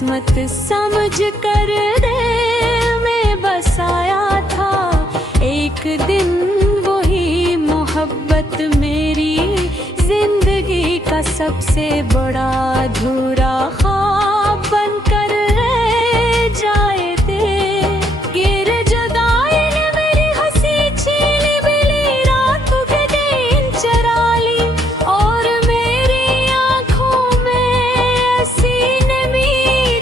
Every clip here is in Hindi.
किस्मत समझ कर दिल में बसाया था। एक दिन वही मोहब्बत मेरी जिंदगी का सबसे बड़ा अधूरा ख्वाब बनकर रह जाए थे। गिर जुदाई ने मेरी हंसी छीनी, बिली रातों के दिन चरा ली, और मेरी आंखों में ऐसी नमी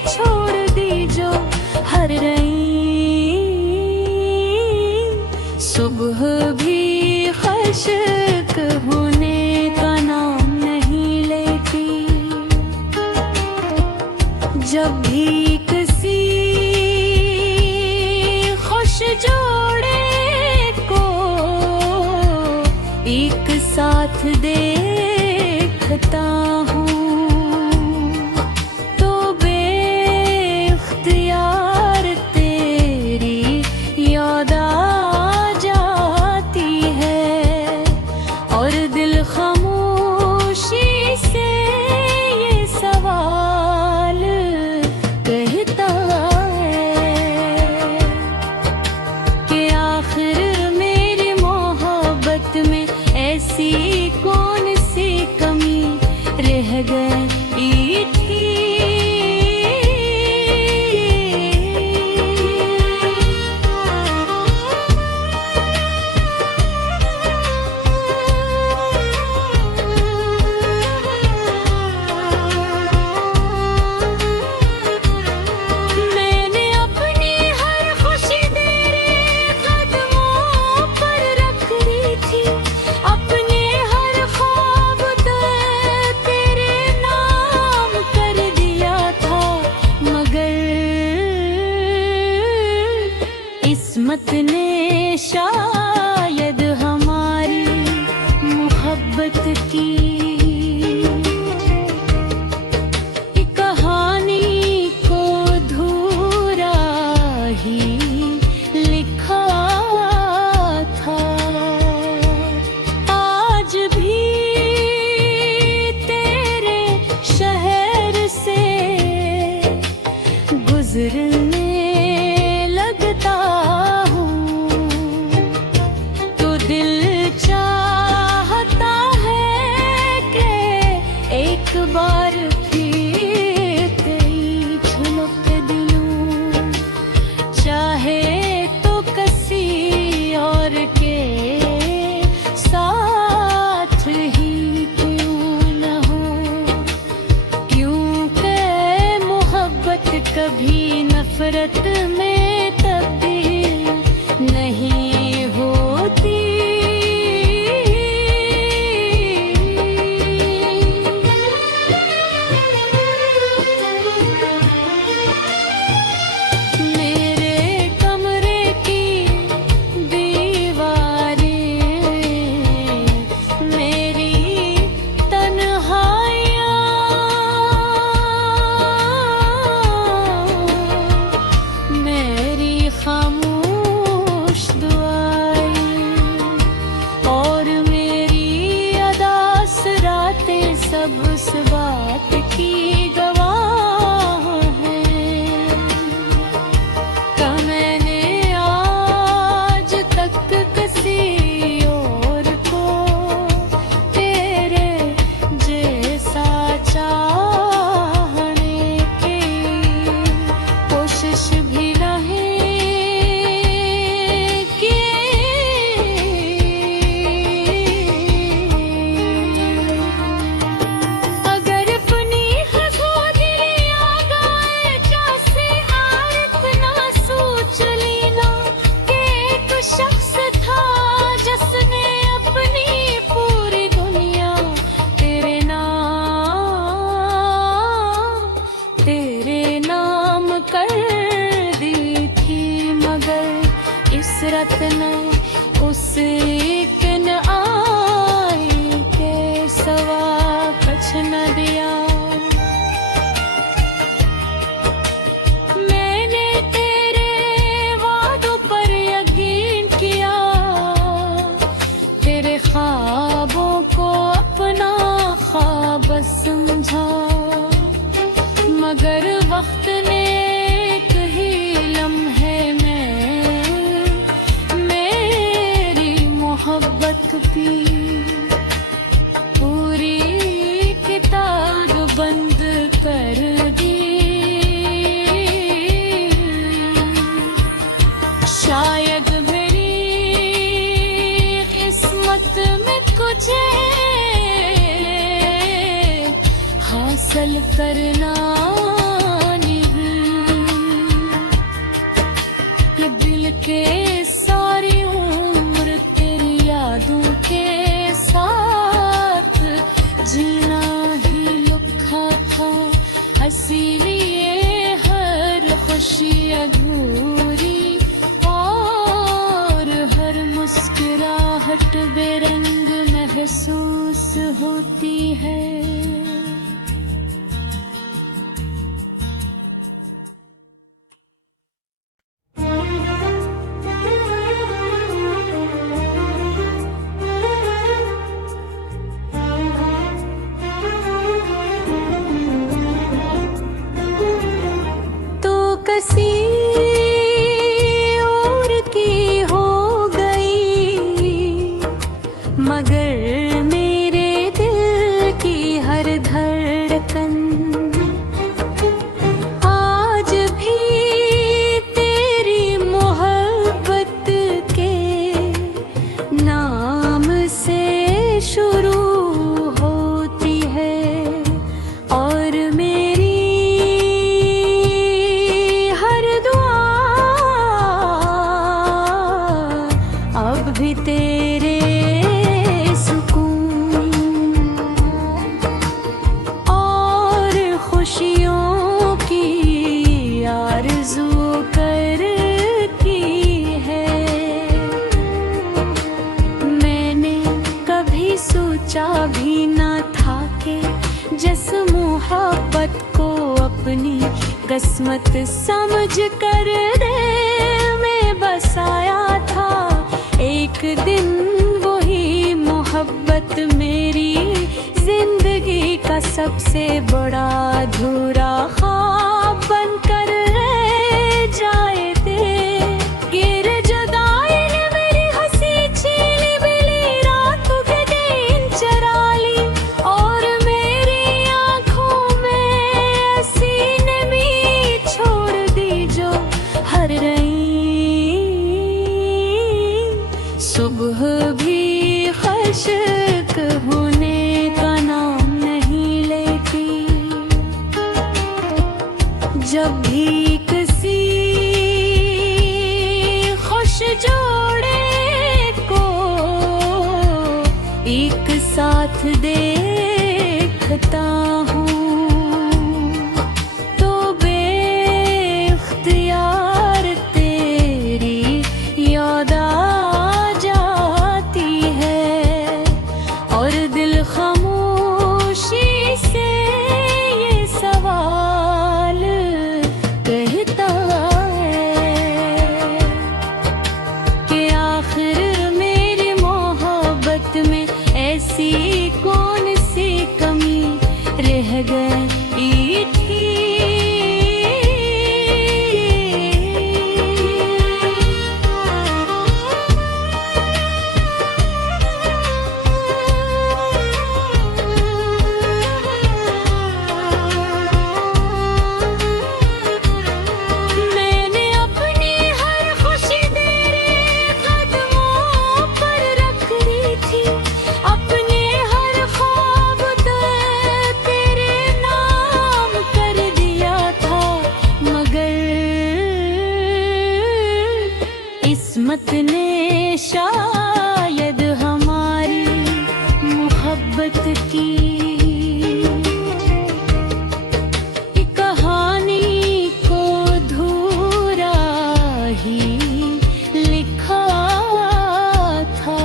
छोड़ दी जो हर रही सुबह भी खुश्क होने का नाम नहीं लेती। जब भी किसी खुश जोड़े को एक साथ देखता हूँ तो बेख्तियार तेरी याद आ जाती है, और दिल खामोशी से ये सवाल कहता है कि आखिर मेरी मोहब्बत में ऐसी कौन सी कमी रह गई थी। मैंने अपनी हर खुशी तेरे कदमों पर रख दी थी, अपने हर ख्वाब तेरे नाम कर दिया था, मगर किस्मत ने शायद हमारी मोहब्बत की कहानी को धूरा ही लिखा था। आज भी तेरे शहर से गुजरने लगता हूँ तो दिल चाहता है कि एक बार फिर तेरी झलक दिलूं, चाहे तो किसी और के साथ ही क्यों न हो, क्योंकि मोहब्बत कभी नफरत में तब्दील नहीं होती। मेरे कमरे की दीवारें मेरी तन्हाइयाँ, मेरी खामोश दुआएं और मेरी अदास रातें सब उस बात की गवाह हैं कि मैंने आज तक किसी और को तेरे जैसा चाहने की कोशिश भी नहीं की। अगर अपनी खगोलियाँ गाए जैसे आरत ना सोच लेना कि एक शख्स था जिसने अपनी पूरी दुनिया तेरे नाम कर दी थी, मगर इसरत ने उस एक न आई के सवा कुछ न दिया। मैंने तेरे वादों पर यकीन किया, तेरे ख्वाबों को अपना ख्वाब समझा, मगर वक्त करना नहीं। ये दिल के सारी उम्र तेरी यादों के साथ जीना ही लुक्खा था। इसीलिए हर खुशी अधूरी और हर मुस्कुराहट बेरंग महसूस होती है। कसी और की हो गई मगर मेरे दिल की हर धड़कन आज भी तेरी मोहब्बत के नाम से शुरू होती है। और मेरी भी तेरे सुकून और खुशियों की आरज़ू करती है। मैंने कभी सोचा भी न था कि जिस मोहब्बत को अपनी किस्मत समझ कर दिल में बसाया था, एक दिन वही मोहब्बत मेरी जिंदगी का सबसे बड़ा अधूरा ख्वाब बनकर रह जाए थे। गिर जुदाई ने मेरी हंसी छीनी, बिली रातों के दिन चरा ली और मेरी आंखों में ऐसी नमी छोड़ दी जो हर रही सुबह भी खुशक होने का नाम नहीं लेती। जब भी किसी खुश जोड़े को एक साथ देखता हूँ तो बेख्तियार तेरी याद खामोशी से ये सवाल कहता है कि आखिर मेरी मोहब्बत में ऐसी कौन सी कमी रह गई थी। किस्मत ने शायद हमारी मोहब्बत की कहानी को धूरा ही लिखा था।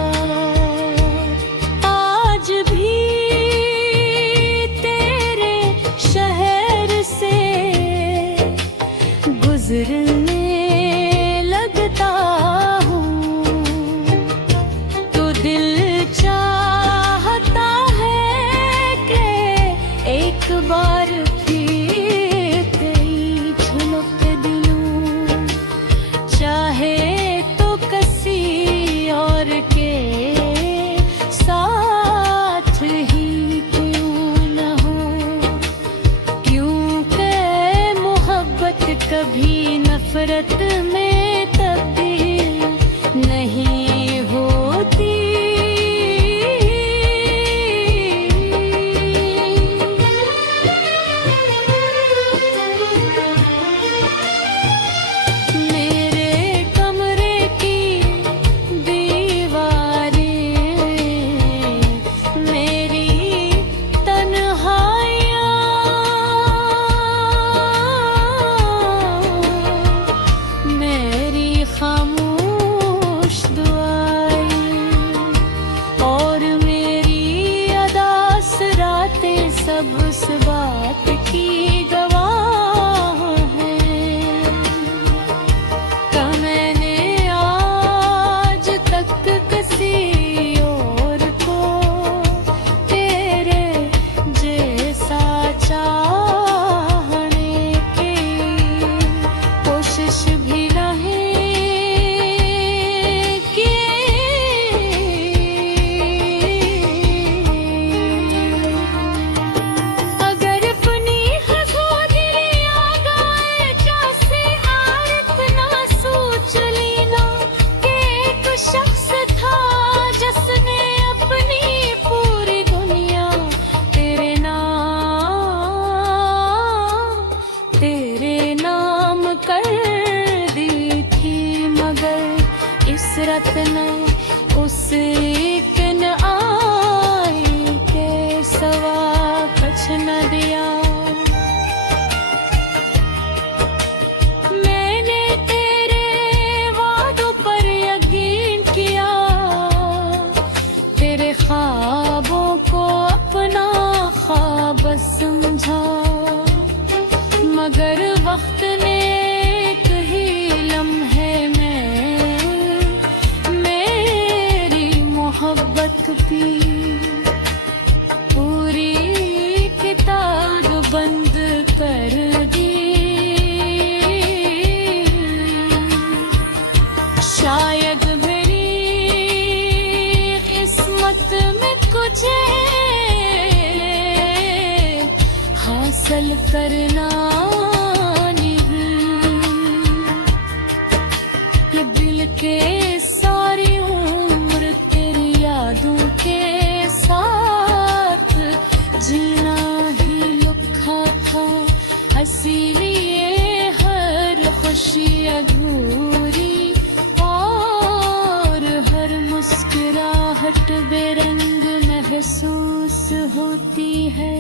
आज भी तेरे शहर से गुजरने लगता हूँ हसरत ने उस एक न आई के सवा कुछ न दिया। मैंने तेरे वादों पर यकीन किया, तेरे ख्वाबों को अपना ख्वाब समझा, मगर वक्त ने एक ही लम्हे में मेरी मोहब्बत पी। पूरी किताब बंद कर दी। शायद मेरी किस्मत में कुछ हासिल करना के सारी उम्र तेरी यादों के साथ जीना ही लिखा था। इसीलिए हर खुशी अधूरी और हर मुस्कुराहट बेरंग महसूस होती है।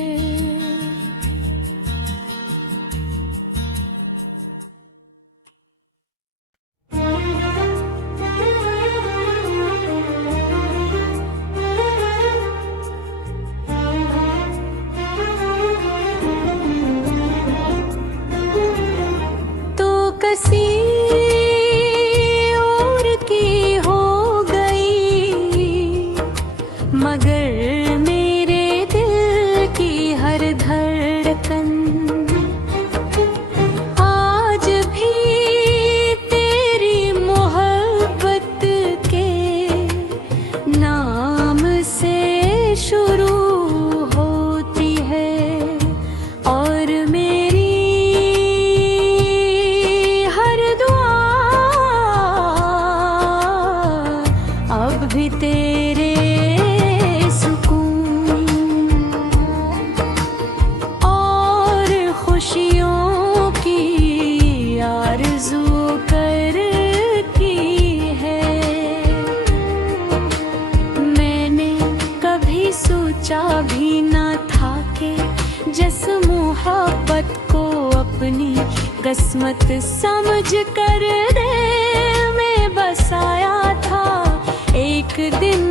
किसी और की हो गई, मगर मेरे दिल की हर धड़कन आज भी तेरी मोहब्बत के नाम से शुरू होती है। और मेरी भी तेरे सुकून और खुशियों की आरज़ू करती है। मैंने कभी सोचा भी न था कि जिस मोहब्बत को अपनी किस्मत समझ कर दिल में बसाया था, एक दिन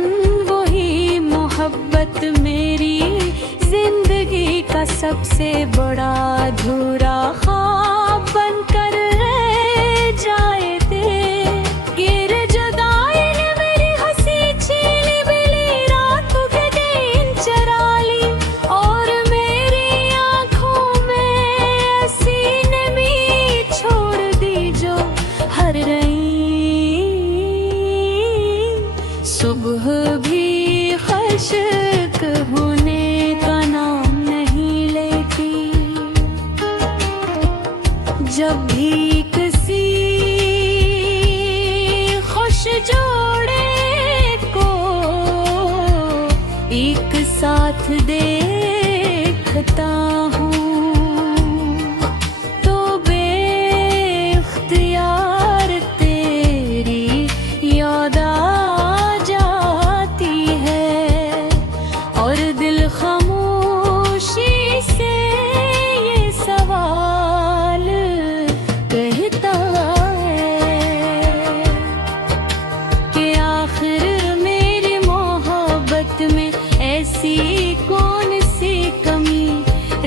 वही मोहब्बत मेरी जिंदगी का सबसे बड़ा अधूरा ख्वाब बनकर रह जाए थे। गिर जुदाई ने मेरी हंसी छीनी, बिली रातों के दिन चरा ली, और मेरी आंखों में ऐसी नमी छोड़ दी जो हर रही सुबह भी खुश्क होने का नाम नहीं लेती। जब भी किसी खुश जोड़े को एक साथ देखता हूँ, तो बेख्तियार तेरी याद खामोशी से ये सवाल कहता है कि आखिर मेरी मोहब्बत में ऐसी कौन सी कमी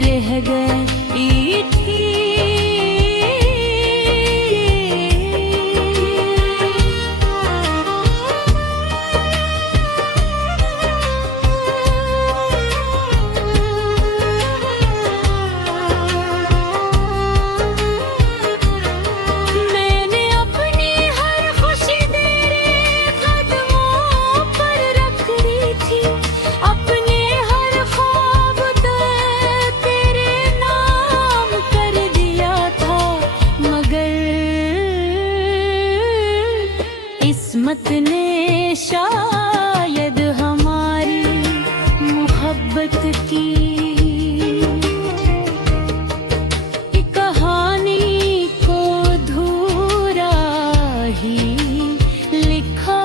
रह गई थी। किस्मत ने शायद हमारी मोहब्बत की कहानी को धूरा ही लिखा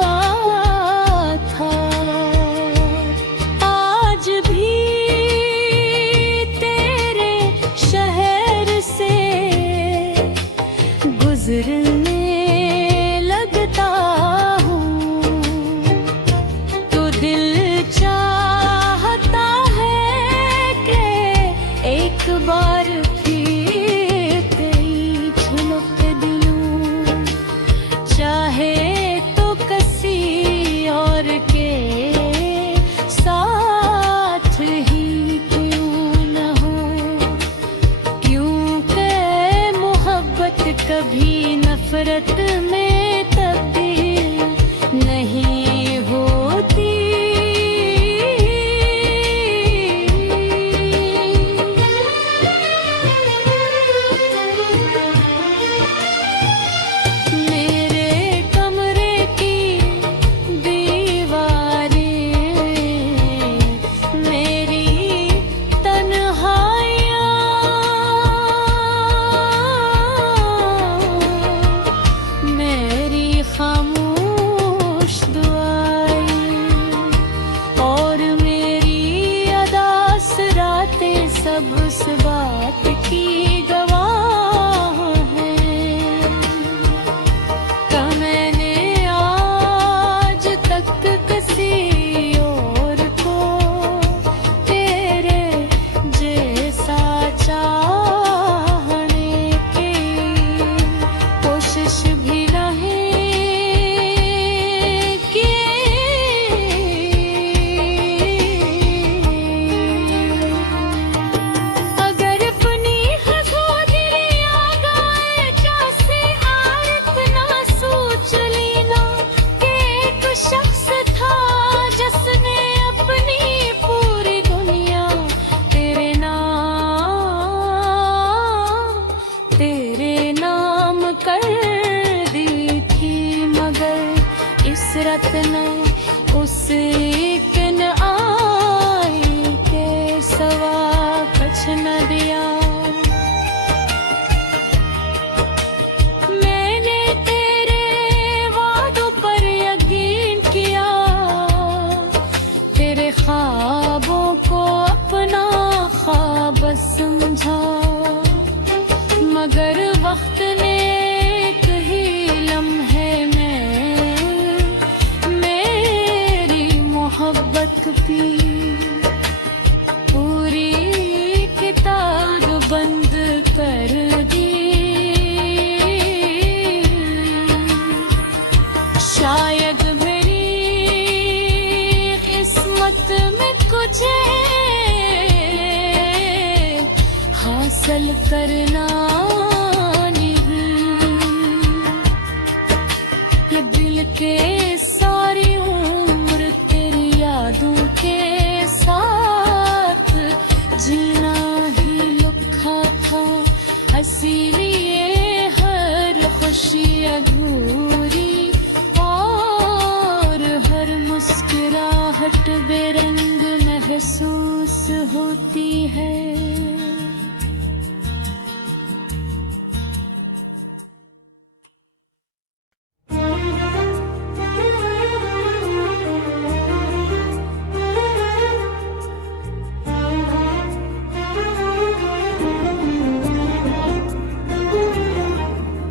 में तब्दील नहीं होती। मेरे कमरे की दीवारें, मेरी तन्हाइयाँ, मेरी खामोश दुआएं और मेरी अदास रातें सब उस बात की गवाह हैं कि मैंने आज तक किसी और को तेरे जैसा चाहने की कोशिश भी नहीं की। अगर अपनी हज़ारियाँ गाए जैसे आरत ना सोच लेना कि एक शख्स था जिसने अपनी पूरी दुनिया तेरे नाम कर दी थी, मगर इसरत ने उस एक न आई के सवा कुछ न दिया। मैंने तेरे वादों पर यकीन किया, तेरे ख्वाबों को अपना ख्वाब समझा, मगर वक्त ने एक ही लम्हे में मेरी मोहब्बत पी। पूरी किताब बंद कर दी। शायद मेरी किस्मत में कुछ हासिल करना नहीं, ये दिल के सारी उम्र तेरी यादों के साथ जीना ही लिखा था। इसीलिए हर खुशी अधूरी और हर मुस्कुराहट बेरंग महसूस होती है।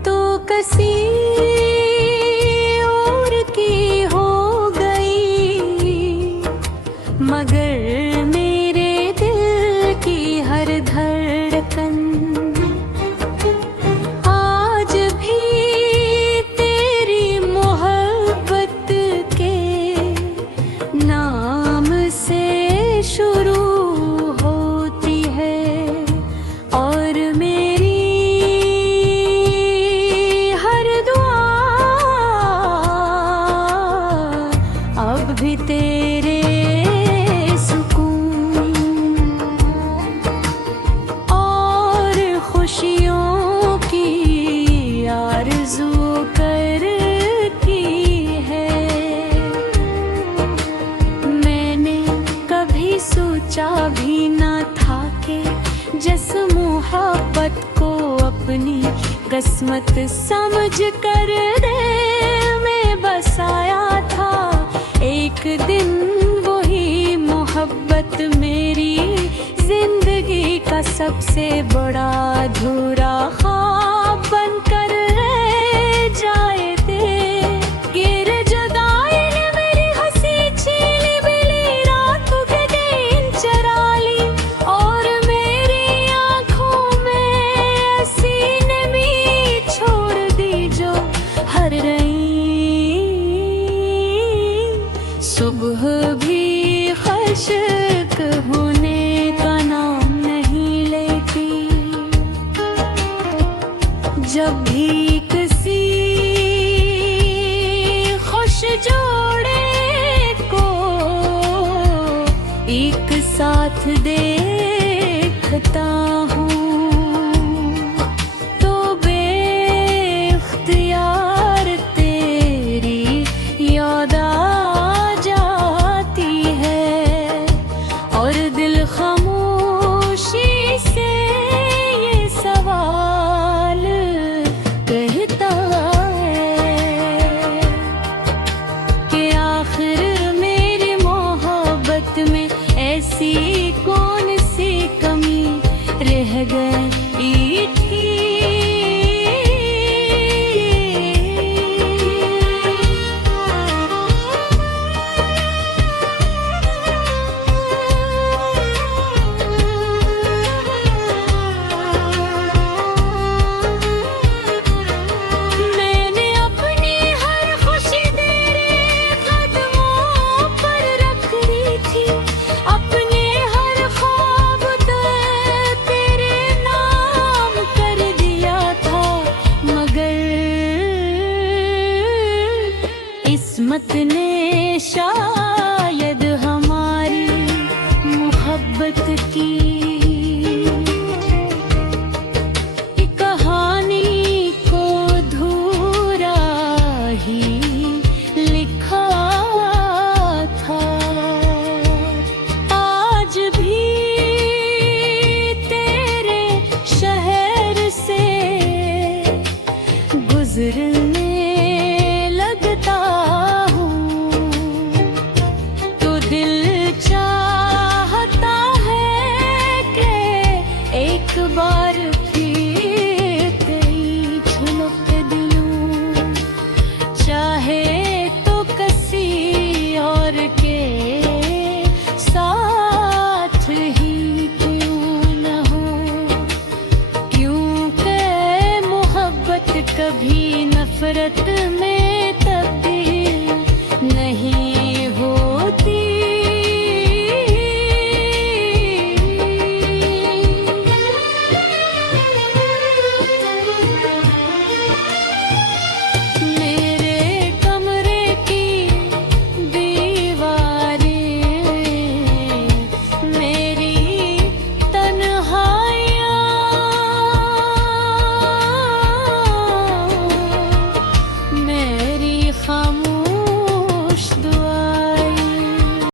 तो किसी और की हो गई, मगर मेरे दिल की हर धड़कन आज भी तेरी मोहब्बत के नाम से शुरू होती है। और मेरी हर दुआ अब भी तेरे सुकून और खुशियों की आरज़ू करती है। मैंने कभी सोचा भी ना था कि जिस मोहब्बत को अपनी किस्मत समझ कर दिल में बसाया था, एक दिन वही मोहब्बत मेरी जिंदगी का सबसे बड़ा अधूरा ख्वाब बनकर रह जाए थे। गिर जुदाई ने मेरी हंसी छीन बिली रातों के दिन चरा ली, और मेरी आँखों में ऐसी नमी छोड़ दी जो हर रही सुबह भी खुश्क होने का नाम नहीं लेती। जब भी किसी एक साथ देखता हूँ तो बेख्तियार तेरी याद आ जाती है और दिल खामोशी से ये सवाल कहता है कि आखिर मेरी मोहब्बत में ऐसी कौन सी कमी रह गई थी। मैंने अपनी हर खुशी तेरे कदमों पर रख दी थी, अपने हर ख्वाब तेरे नाम कर दिया था, मगर किस्मत ने शायद हमारी मोहब्बत की कहानी को अधूरा ही लिखा था। आज भी तेरे शहर से गुजरने लगता हूँ तो दिल चाहता है कि एक बार फिर तेरी झलक दिलूं, चाहे तो किसी और के साथ ही क्यों न हो, क्योंकि मोहब्बत कभी नफरत में